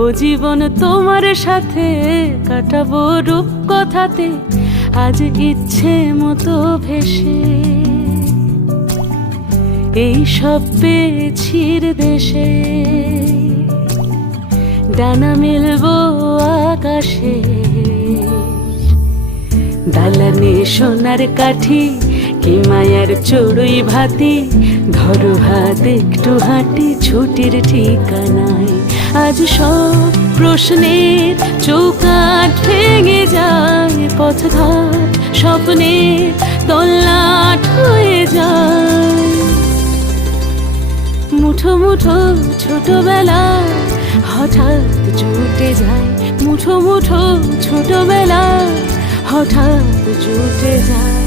ও জীবন তোমার সাথে কাটাবো রূপকথাতে, আজ ইচ্ছে মতো ভেসে এই সব পেয়েছির দেশে। ডানা মেলবো আকাশে, দালানে সোনার কাঠি কি মায়ার চড়ুই ভাতি, ধরো হাত একটু হাঁটি ছুটির ঠিকানায়। আজ সব প্রশ্নের চৌকাঠ ভেঙে যায়, পথঘাট স্বপ্নের তল্লাট হয়ে যায়। মুঠো মুঠো ছোটবেলা হঠাৎ জুটে যায়, মুঠো মুঠো ছোটবেলা হঠাৎ জুটে যায়।